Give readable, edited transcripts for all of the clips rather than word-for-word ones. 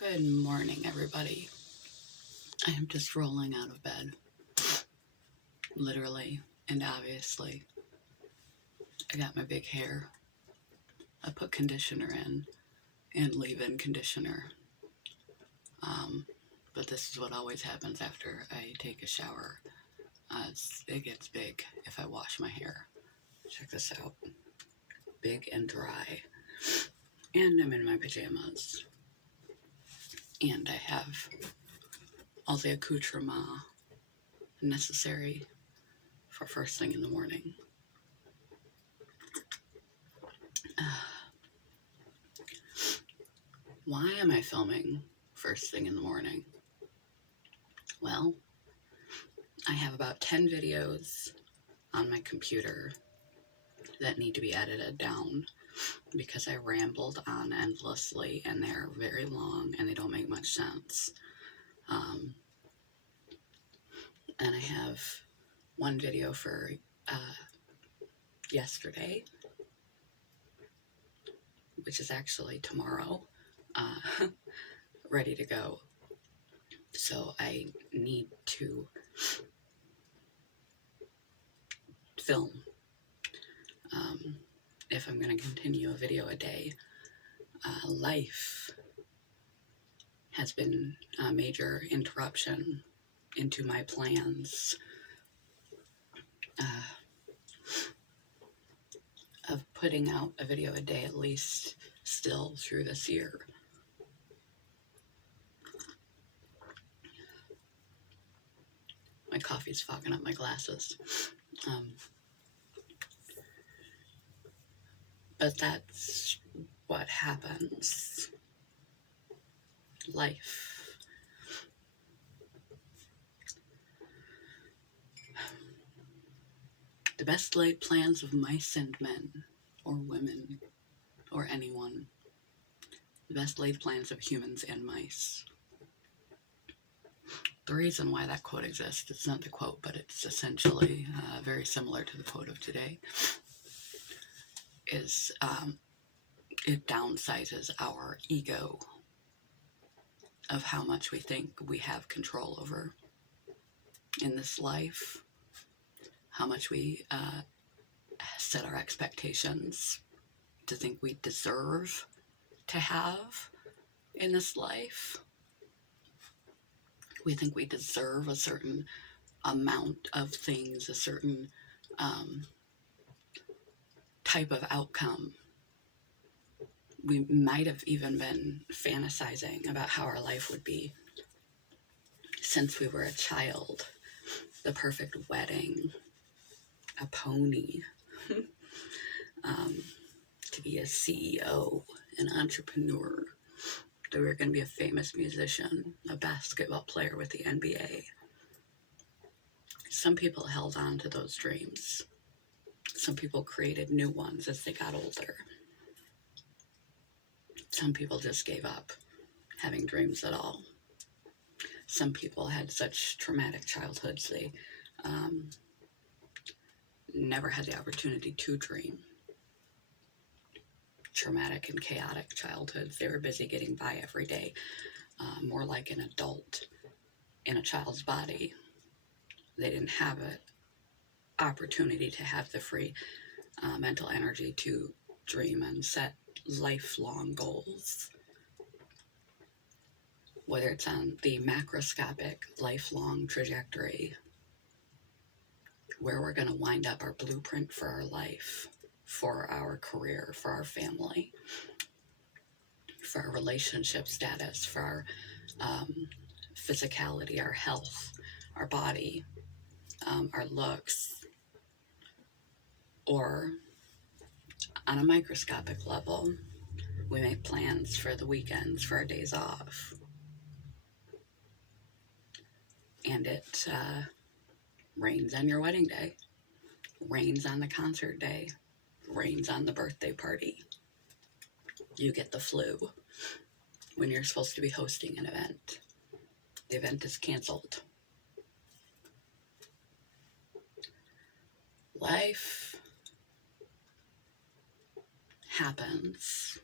Good morning, everybody. I am just rolling out of bed. Literally and obviously. I got my big hair. I put conditioner in and leave-in conditioner. But this is what always happens after I take a shower. It gets big if I wash my hair. Check this out. Big and dry. And I'm in my pajamas. And I have all the accoutrement necessary for first thing in the morning. Why am I filming first thing in the morning? Well, I have about 10 videos on my computer that need to be edited down because I rambled on endlessly and they're very long and they don't make much sense. And I have one video for yesterday, which is actually tomorrow, ready to go. So I need to film if I'm going to continue a video a day. Life has been a major interruption into my plans of putting out a video a day at least still through this year. My coffee's fogging up my glasses. But that's what happens. Life. The best laid plans of mice and men, or women, or anyone. The best laid plans of humans and mice. The reason why that quote exists, it's not the quote, but it's essentially very similar to the quote of today, is it downsizes our ego of how much we think we have control over in this life, how much we set our expectations to think we deserve to have in this life. We think we deserve a certain amount of things, a certain type of outcome. We might have even been fantasizing about how our life would be since we were a child. The perfect wedding, a pony, to be a CEO, an entrepreneur, that we were going to be a famous musician, a basketball player with the NBA. Some people held on to those dreams. Some people created new ones as they got older. Some people just gave up having dreams at all. Some people had such traumatic childhoods they never had the opportunity to dream. Traumatic and chaotic childhoods. They were busy getting by every day, more like an adult in a child's body. They didn't have an opportunity to have the free mental energy to dream and set lifelong goals. Whether it's on the macroscopic lifelong trajectory, where we're going to wind up, our blueprint for our life, for our career, for our family, for our relationship status, for our physicality, our health, our body, our looks, or on a microscopic level, we make plans for the weekends, for our days off. And it rains on your wedding day, rains on the concert day, rains on the birthday party. You get the flu when you're supposed to be hosting an event. The event is canceled. Life happens.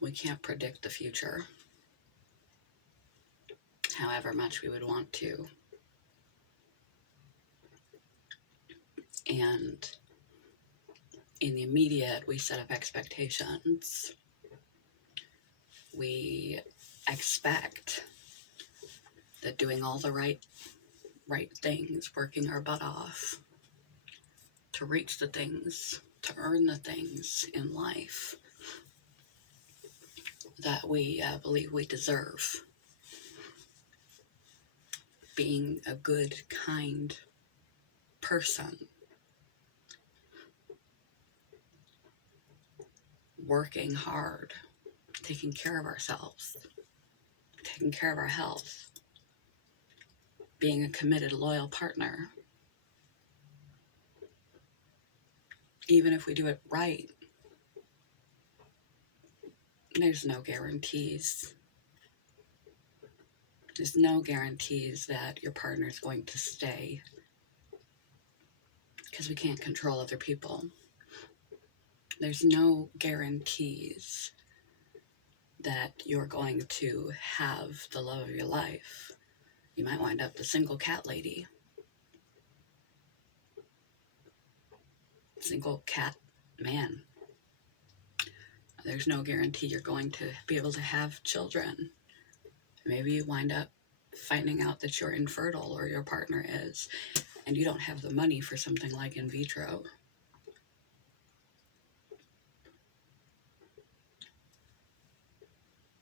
We can't predict the future, however much we would want to. And in the immediate, we set up expectations. We expect that doing all the right things, working our butt off to reach the things, to earn the things in life that we believe we deserve. Being a good, kind person, working hard, taking care of ourselves, taking care of our health, being a committed, loyal partner. Even if we do it right, there's no guarantees. There's no guarantees that your partner is going to stay, because we can't control other people. There's no guarantees that you're going to have the love of your life. You might wind up the single cat lady, single cat man. There's no guarantee you're going to be able to have children. Maybe you wind up finding out that you're infertile, or your partner is, and you don't have the money for something like in vitro.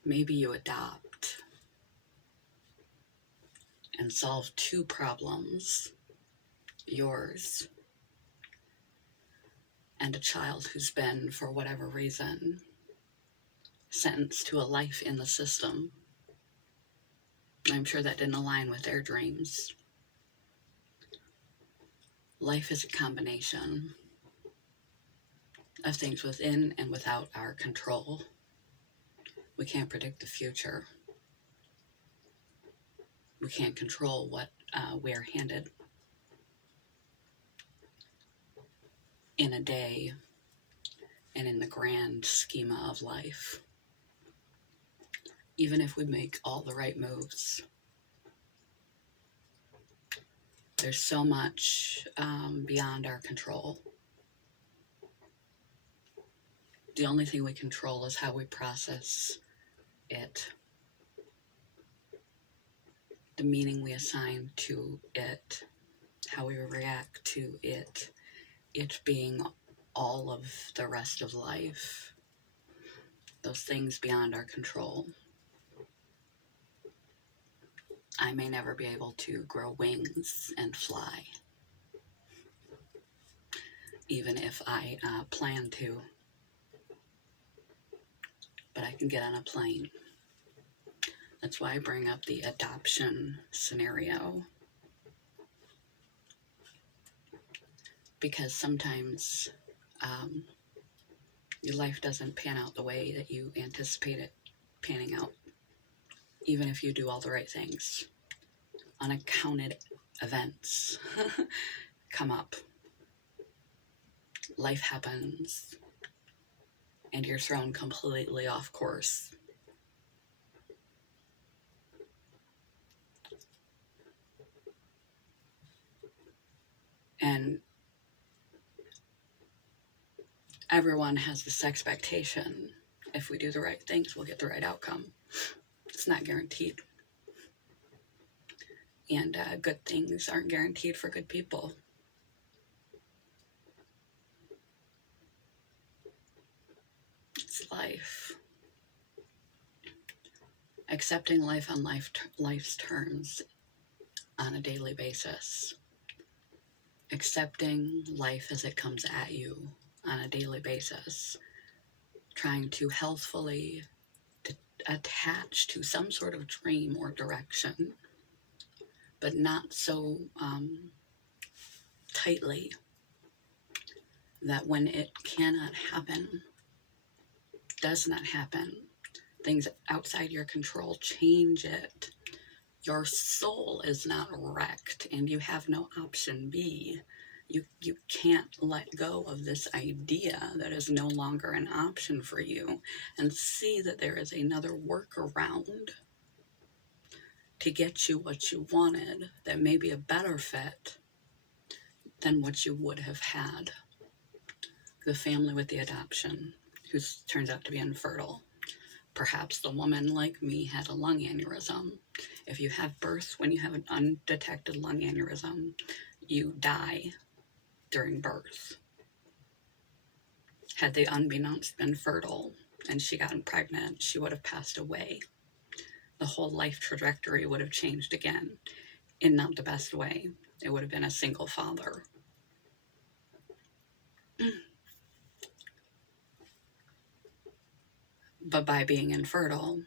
Maybe you adopt and solve two problems, yours and a child who's been, for whatever reason, sentenced to a life in the system. I'm sure that didn't align with their dreams. Life is a combination of things within and without our control. We can't predict the future. We can't control what we are handed in a day and in the grand schema of life. Even if we make all the right moves, there's so much beyond our control. The only thing we control is how we process it, the meaning we assign to it, how we react to it, it being all of the rest of life, those things beyond our control. I may never be able to grow wings and fly, even if I plan to, but I can get on a plane. That's why I bring up the adoption scenario, because sometimes your life doesn't pan out the way that you anticipate it panning out, even if you do all the right things. Unaccounted events come up. Life happens, and you're thrown completely off course. And everyone has this expectation, if we do the right things, we'll get the right outcome. It's not guaranteed. And good things aren't guaranteed for good people. It's life. Accepting life on life's terms on a daily basis. Accepting life as it comes at you on a daily basis. Trying to healthfully attach to some sort of dream or direction, but not so tightly that when it cannot happen, does not happen, things outside your control change it, your soul is not wrecked and you have no option B You can't let go of this idea that is no longer an option for you and see that there is another workaround to get you what you wanted that may be a better fit than what you would have had. The family with the adoption who turns out to be infertile. Perhaps the woman like me had a lung aneurysm. If you have birth when you have an undetected lung aneurysm, you die during birth. Had they unbeknownst been fertile and she got pregnant, she would have passed away. The whole life trajectory would have changed again in not the best way. It would have been a single father. But by being infertile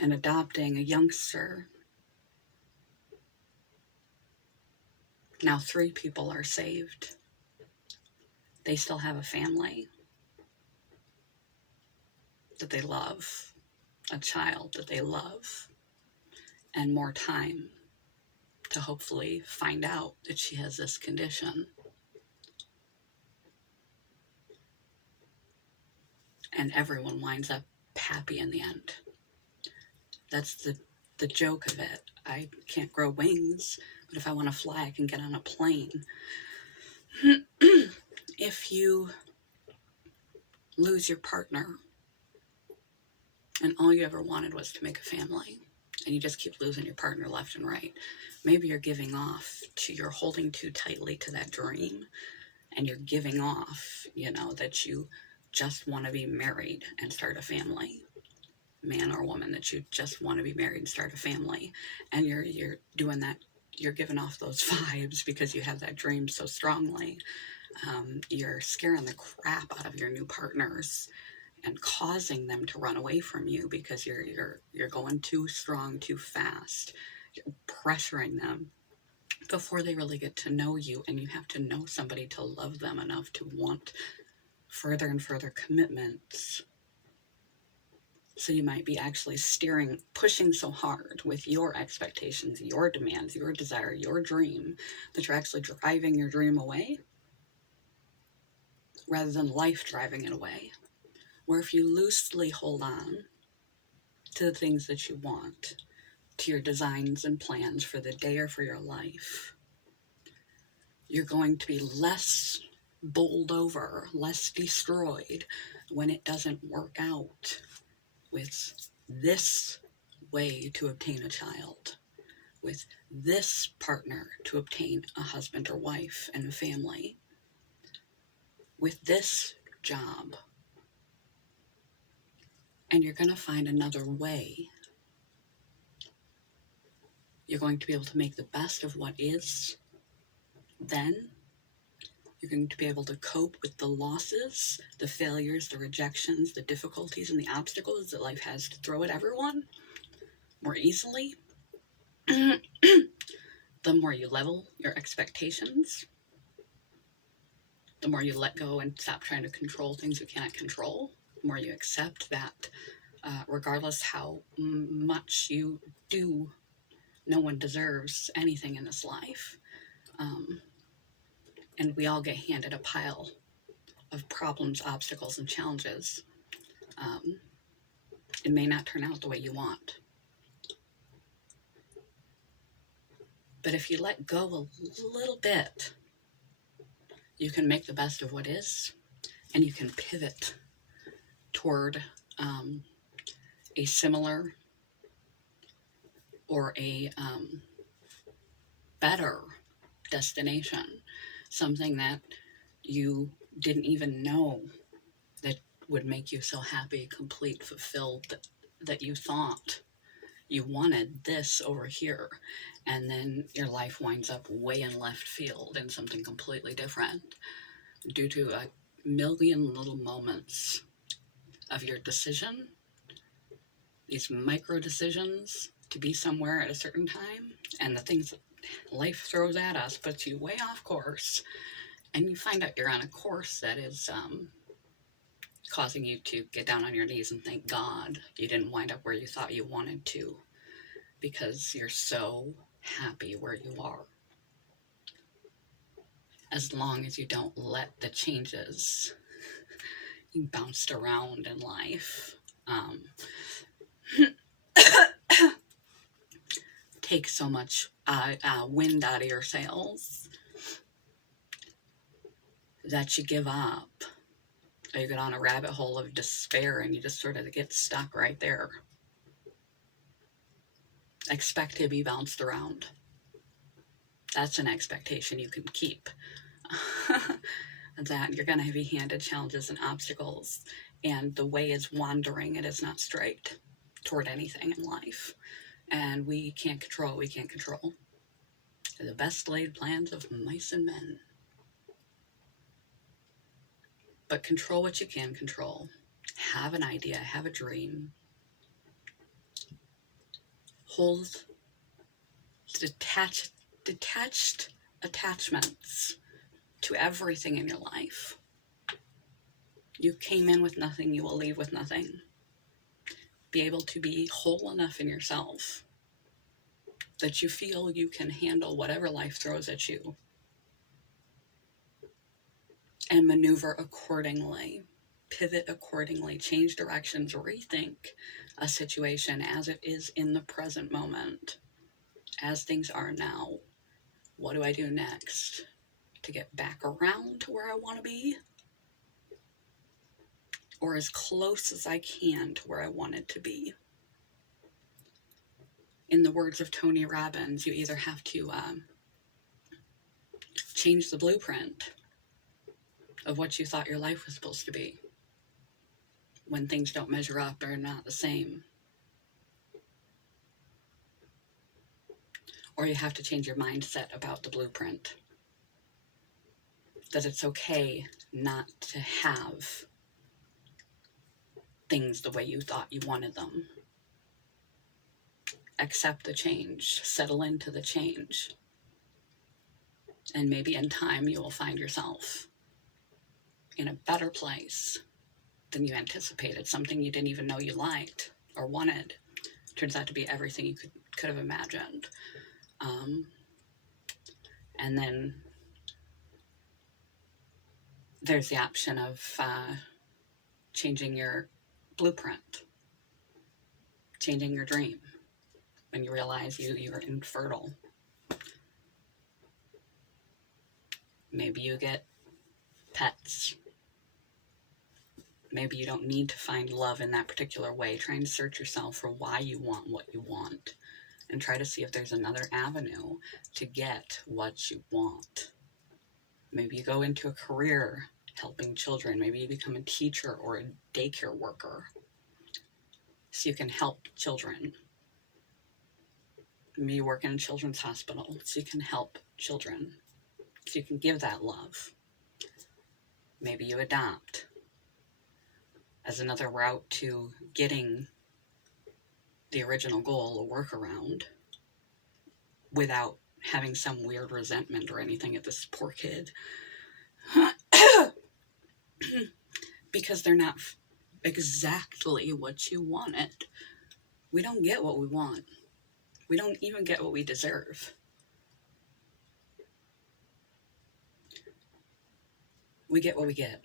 and adopting a youngster, now 3 people are saved. They still have a family that they love, a child that they love, and more time to hopefully find out that she has this condition. And everyone winds up happy in the end. That's the joke of it. I can't grow wings, but if I want to fly, I can get on a plane. If you lose your partner and all you ever wanted was to make a family, and you just keep losing your partner left and right, maybe you're giving off you're holding too tightly to that dream, and you're giving off, that you just want to be married and start a family. Man or woman, that you just want to be married and start a family, and you're doing that. You're giving off those vibes because you have that dream so strongly. You're scaring the crap out of your new partners and causing them to run away from you because you're going too strong, too fast. You're pressuring them before they really get to know you, and you have to know somebody to love them enough to want further and further commitments. So you might be actually pushing so hard with your expectations, your demands, your desire, your dream, that you're actually driving your dream away rather than life driving it away. Where if you loosely hold on to the things that you want, to your designs and plans for the day or for your life, you're going to be less bowled over, less destroyed when it doesn't work out with this way to obtain a child, with this partner to obtain a husband or wife and a family, with this job. And you're going to find another way. You're going to be able to make the best of what is. Then you're going to be able to cope with the losses, the failures, the rejections, the difficulties, and the obstacles that life has to throw at everyone more easily. The more you level your expectations, the more you let go and stop trying to control things you cannot control, the more you accept that regardless how much you do, no one deserves anything in this life. And we all get handed a pile of problems, obstacles, and challenges. It may not turn out the way you want. But if you let go a little bit, you can make the best of what is, and you can pivot toward a similar or a better destination, something that you didn't even know that would make you so happy, complete, fulfilled, that you thought you wanted this over here, and then your life winds up way in left field in something completely different due to a million little moments of your decision, these micro decisions to be somewhere at a certain time, and the things that life throws at us puts you way off course, and you find out you're on a course that is causing you to get down on your knees and thank God you didn't wind up where you thought you wanted to, because you're so happy where you are. as long as you don't let the changes you bounced around in life take so much wind out of your sails that you give up, or you get on a rabbit hole of despair and you just sort of get stuck right there. Expect to be bounced around. That's an expectation you can keep. That you're going to be handed challenges and obstacles, and the way is wandering. It is not straight toward anything in life, and we can't control what we can't control. They're the best laid plans of mice and men. But control what you can control. Have an idea, have a dream. Hold detached attachments to everything in your life. You came in with nothing, you will leave with nothing. Be able to be whole enough in yourself that you feel you can handle whatever life throws at you and maneuver accordingly, pivot accordingly, change directions, rethink a situation as it is in the present moment, as things are now. What do I do next to get back around to where I want to be, or as close as I can to where I wanted to be? In the words of Tony Robbins, you either have to change the blueprint of what you thought your life was supposed to be when things don't measure up or are not the same, or you have to change your mindset about the blueprint, that it's okay not to have things the way you thought you wanted them. Accept the change, settle into the change, and maybe in time you will find yourself in a better place than you anticipated, something you didn't even know you liked or wanted. Turns out to be everything you could have imagined. And then there's the option of changing your blueprint, changing your dream when you realize you're infertile. Maybe you get pets. Maybe you don't need to find love in that particular way. Try and search yourself for why you want what you want, and try to see if there's another avenue to get what you want. Maybe you go into a career helping children. Maybe you become a teacher or a daycare worker so you can help children. Maybe you work in a children's hospital so you can help children, so you can give that love. Maybe you adopt as another route to getting the original goal, a workaround, without having some weird resentment or anything at this poor kid. Because they're not exactly what you wanted. We don't get what we want. We don't even get what we deserve. We get what we get.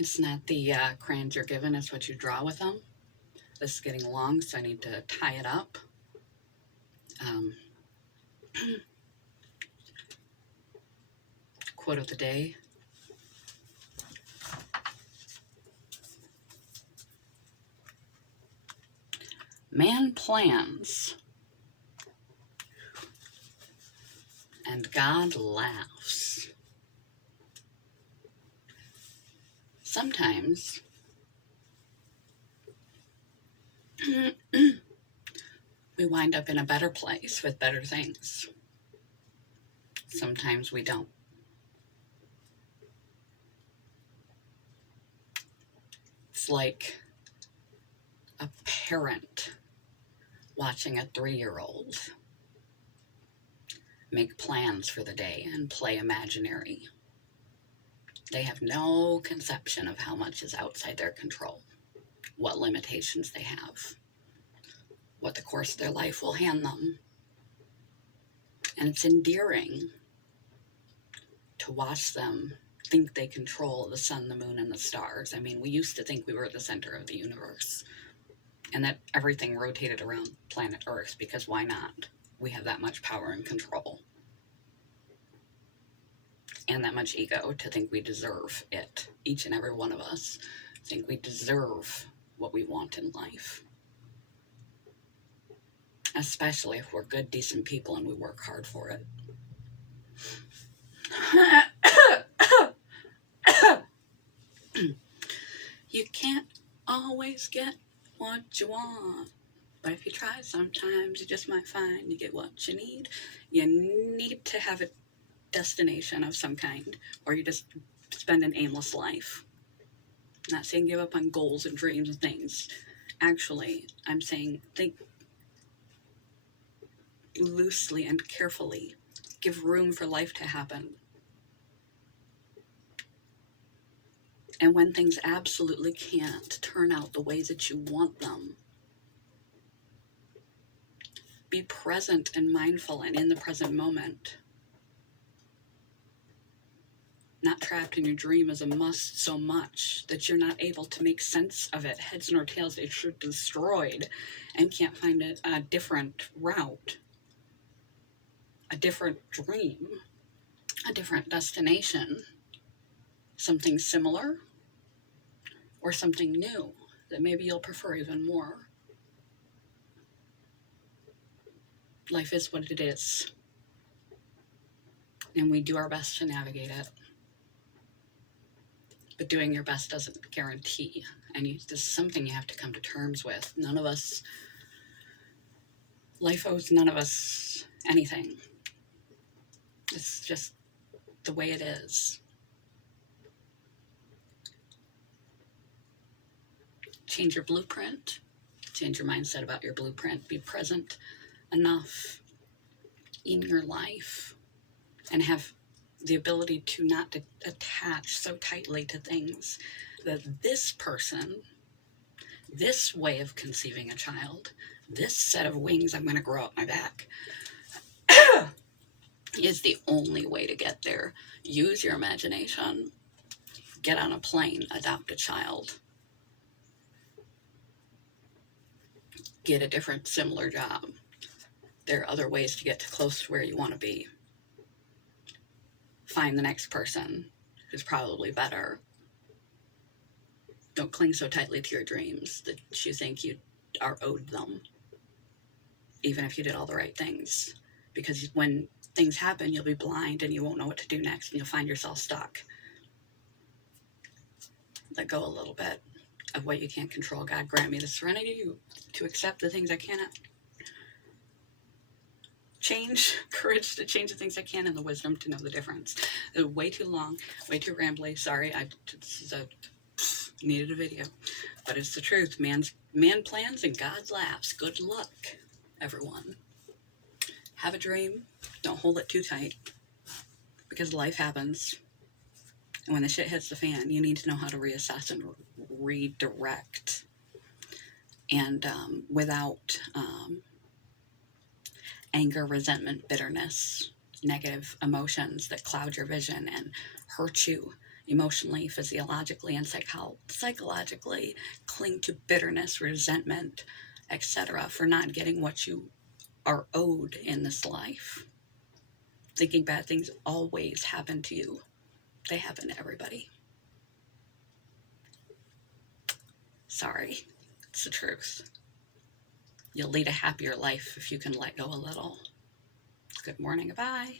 It's not the crayons you're given, it's what you draw with them. This is getting long, so I need to tie it up. Quote of the day. Man plans, and God laughs. Sometimes we wind up in a better place with better things. Sometimes we don't. It's like a parent watching a 3-year-old make plans for the day and play imaginary. They have no conception of how much is outside their control, what limitations they have, what the course of their life will hand them. And it's endearing to watch them think they control the sun, the moon, and the stars. I mean, we used to think we were the center of the universe and that everything rotated around planet Earth, because why not? We have that much power and control and that much ego to think we deserve it. Each and every one of us think we deserve what we want in life, especially if we're good, decent people and we work hard for it. You can't always get what you want, but if you try sometimes, you just might find you get what you need. You need to have a destination of some kind, or you just spend an aimless life. I'm not saying give up on goals and dreams and things. Actually, I'm saying think loosely and carefully. Give room for life to happen. And when things absolutely can't turn out the way that you want them, be present and mindful and in the present moment. Not trapped in your dream as a must so much that you're not able to make sense of it. Heads nor tails, that you're destroyed and can't find a different route, a different dream, a different destination, something similar or something new that maybe you'll prefer even more. Life is what it is, and we do our best to navigate it. But doing your best doesn't guarantee. And this is something you have to come to terms with. Life owes none of us anything. It's just the way it is. Change your blueprint. Change your mindset about your blueprint. Be present enough in your life and have the ability to not attach so tightly to things that this person, this way of conceiving a child, this set of wings I'm going to grow up my back is the only way to get there. Use your imagination. Get on a plane. Adopt a child. Get a different, similar job. There are other ways to get close to where you want to be. Find the next person who's probably better. Don't cling so tightly to your dreams that you think you are owed them, even if you did all the right things. Because when things happen, you'll be blind and you won't know what to do next, and you'll find yourself stuck. Let go a little bit of what you can't control. God grant me the serenity to accept the things I cannot change, courage to change the things I can, and the wisdom to know the difference. It was way too long, way too rambly. Sorry, needed a video, but it's the truth. Man plans and God laughs. Good luck, everyone. Have a dream. Don't hold it too tight, because life happens. And when the shit hits the fan, you need to know how to reassess and redirect. And without anger, resentment, bitterness, negative emotions that cloud your vision and hurt you emotionally, physiologically, and psychologically, cling to bitterness, resentment, etc. for not getting what you are owed in this life. Thinking bad things always happen to you. They happen to everybody. Sorry, it's the truth. You'll lead a happier life if you can let go a little. Good morning, bye.